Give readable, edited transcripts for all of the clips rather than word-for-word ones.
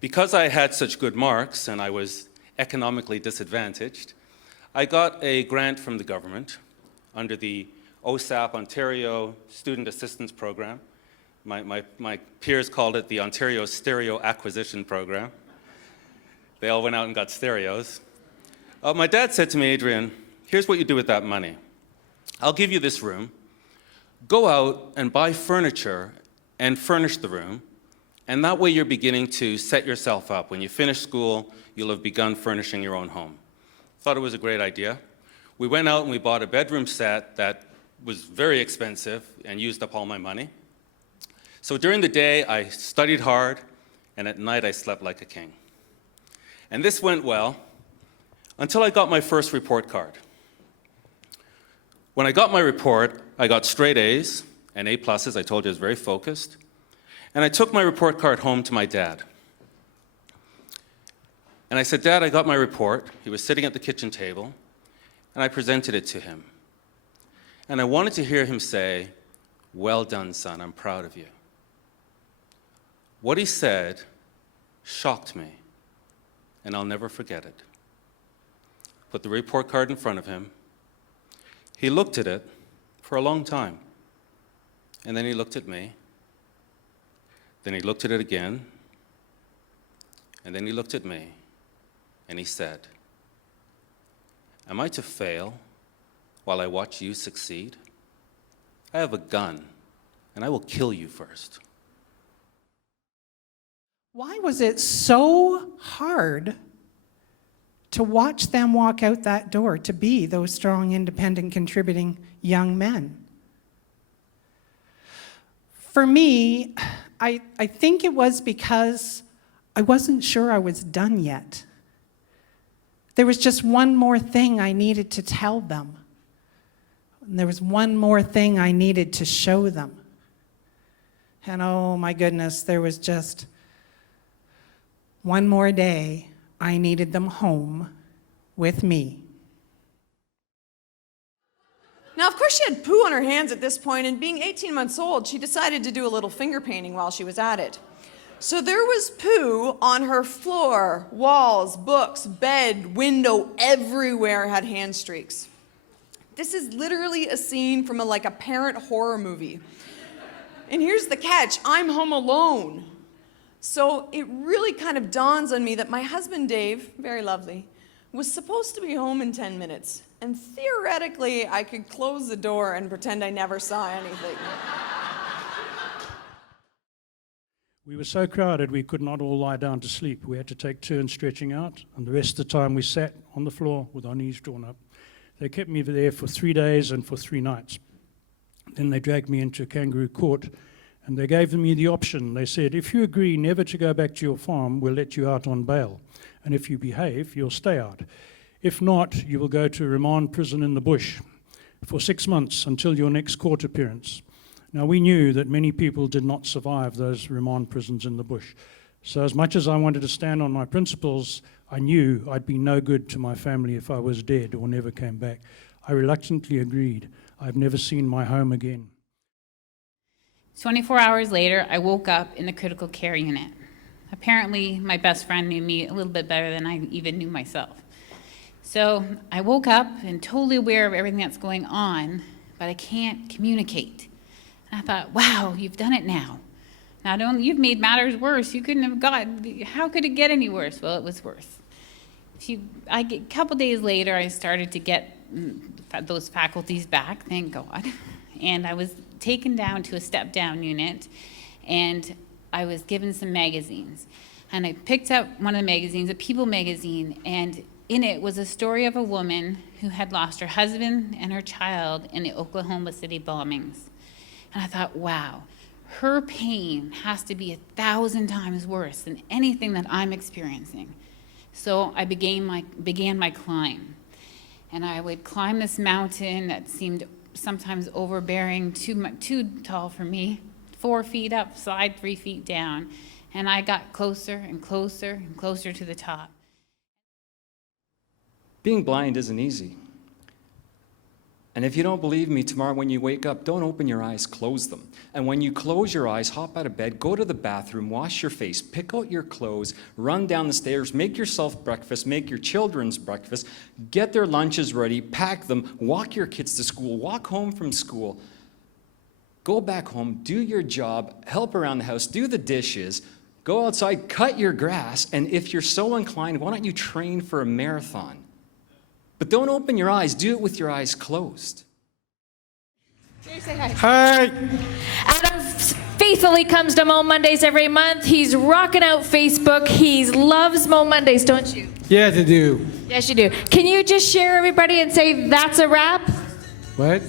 Because I had such good marks and I was economically disadvantaged, I got a grant from the government under the OSAP Ontario Student Assistance Program. My peers called it the Ontario Stereo Acquisition Program. They all went out and got stereos. My dad said to me, Adrian, here's what you do with that money. I'll give you this room. Go out and buy furniture and furnish the room, and that way you're beginning to set yourself up. When you finish school, you'll have begun furnishing your own home. Thought it was a great idea. We went out and we bought a bedroom set that was very expensive and used up all my money. So during the day, I studied hard, and at night I slept like a king. And this went well until I got my first report card. When I got my report, I got straight A's and A+. I told you I was very focused. And I took my report card home to my dad. And I said, Dad, I got my report. He was sitting at the kitchen table, and I presented it to him. And I wanted to hear him say, well done, son, I'm proud of you. What he said shocked me, and I'll never forget it. Put the report card in front of him. He looked at it for a long time, and then he looked at me. Then he looked at it again, and then he looked at me, and he said, am I to fail while I watch you succeed? I have a gun, and I will kill you first. Why was it so hard to watch them walk out that door, to be those strong, independent, contributing young men? For me, I think it was because I wasn't sure I was done yet. There was just one more thing I needed to tell them. And there was one more thing I needed to show them. And oh my goodness, there was just one more day I needed them home with me. Now, of course, she had poo on her hands at this point, and being 18 months old, she decided to do a little finger painting while she was at it. So there was poo on her floor, walls, books, bed, window, everywhere had hand streaks. This is literally a scene from a parent horror movie. And here's the catch, I'm home alone. So it really kind of dawns on me that my husband, Dave, very lovely, was supposed to be home in 10 minutes. And theoretically, I could close the door and pretend I never saw anything. We were so crowded we could not all lie down to sleep. We had to take turns stretching out, and the rest of the time we sat on the floor with our knees drawn up. They kept me there for 3 days and for 3 nights. Then they dragged me into kangaroo court, and they gave me the option. They said, if you agree never to go back to your farm, we'll let you out on bail. And if you behave, you'll stay out. If not, you will go to remand prison in the bush for 6 months until your next court appearance. Now, we knew that many people did not survive those remand prisons in the bush. So as much as I wanted to stand on my principles, I knew I'd be no good to my family if I was dead or never came back. I reluctantly agreed. I've never seen my home again. 24 hours later, I woke up in the critical care unit. Apparently, my best friend knew me a little bit better than I even knew myself. So I woke up and totally aware of everything that's going on, but I can't communicate. And I thought, wow, you've done it now. You've made matters worse. You couldn't have how could it get any worse? Well, it was worse. A couple days later, I started to get those faculties back, thank God. And I was taken down to a step-down unit, and I was given some magazines. And I picked up one of the magazines, a People magazine, and in it was a story of a woman who had lost her husband and her child in the Oklahoma City bombings. And I thought, wow, her pain has to be 1,000 times worse than anything that I'm experiencing. So I began my climb. And I would climb this mountain that seemed sometimes overbearing, too tall for me, 4 feet up, slide 3 feet down. And I got closer and closer and closer to the top. Being blind isn't easy. And if you don't believe me, tomorrow when you wake up, don't open your eyes, close them. And when you close your eyes, hop out of bed, go to the bathroom, wash your face, pick out your clothes, run down the stairs, make yourself breakfast, make your children's breakfast, get their lunches ready, pack them, walk your kids to school, walk home from school, go back home, do your job, help around the house, do the dishes, go outside, cut your grass, and if you're so inclined, why don't you train for a marathon? But don't open your eyes, do it with your eyes closed. Say hi. Hi. Adam faithfully comes to MoMondays every month. He's rocking out Facebook. He loves MoMondays, don't you? Yes, I do. Yes, you do. Can you just share everybody and say that's a wrap? What?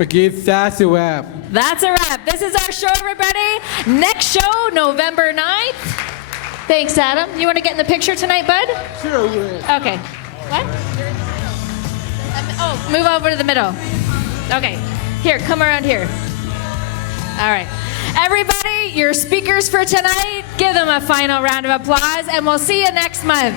Okay, that's a wrap. That's a wrap. This is our show, everybody. Next show, November 9th. Thanks, Adam. You want to get in the picture tonight, bud? Sure will. Okay. What? Oh, move over to the middle. Okay. Here, come around here. All right. Everybody, your speakers for tonight, give them a final round of applause, and we'll see you next month.